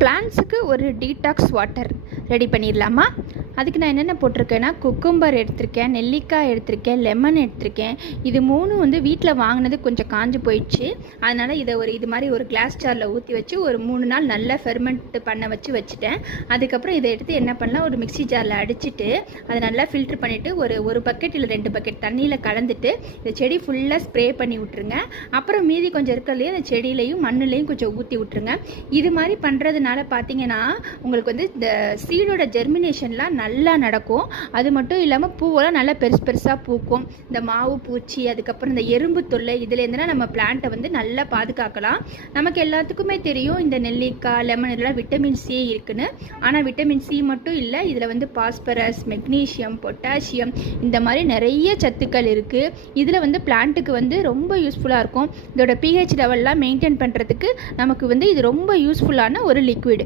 பிளான்ட்ஸுக்கு ஒரு detox water ready பண்ணிடலாமா? அதுக்கு நான் என்னென்ன போட்டிருக்கேன்னா, குக்கும்பர் எடுத்திருக்கேன், நெல்லிக்காய் எடுத்திருக்கேன், லெமன் எடுத்திருக்கேன். இது 3 வந்து வீட்டில் வாங்கினது கொஞ்சம் காஞ்சு போயிடுச்சு. அதனால் இதை இது மாதிரி ஒரு கிளாஸ் ஜாரில் ஊற்றி வச்சு ஒரு 3 நாள் நல்லா ஃபெர்மெண்ட் பண்ண வச்சுட்டேன். அதுக்கப்புறம் இதை எடுத்து என்ன பண்ணலாம், ஒரு மிக்ஸி ஜாரில் அடிச்சுட்டு அதை நல்லா ஃபில்ட்ரு பண்ணிவிட்டு ஒரு பக்கெட் இல்லை 2 பக்கெட் தண்ணியில் கலந்துட்டு இந்த செடி ஃபுல்லாக ஸ்ப்ரே பண்ணி விட்ருங்க. அப்புறம் மீதி கொஞ்சம் இருக்கிறதுலையும் அந்த செடியிலையும் மண்ணுலையும் கொஞ்சம் ஊற்றி விட்ருங்க. இது மாதிரி பண்ணுறதுனால பார்த்தீங்கன்னா உங்களுக்கு வந்து இந்த சீடோட ஜெர்மினேஷன்லாம் நல்லா நடக்கும். அது மட்டும் இல்லாமல் பூவெல்லாம் நல்லா பெருசாக பூக்கும். இந்த மாவு பூச்சி, அதுக்கப்புறம் இந்த எறும்பு தொல்லை, இதுலேருந்துலாம் நம்ம பிளான்ட்டை வந்து நல்லா பாதுகாக்கலாம். நமக்கு எல்லாத்துக்குமே தெரியும் இந்த நெல்லிக்காய், லெமன் இதெல்லாம் விட்டமின் சி இருக்குன்னு. ஆனால் விட்டமின் சி மட்டும் இல்லை, இதில் வந்து பாஸ்பரஸ், மெக்னீஷியம், பொட்டாசியம் இந்த மாதிரி நிறைய சத்துக்கள் இருக்குது. இதில் வந்து பிளான்ட்டுக்கு வந்து ரொம்ப யூஸ்ஃபுல்லாக இருக்கும். இதோட pH லெவல்லாம் மெயின்டைன் பண்ணுறதுக்கு நமக்கு வந்து இது ரொம்ப யூஸ்ஃபுல்லான ஒரு லிக்விட்.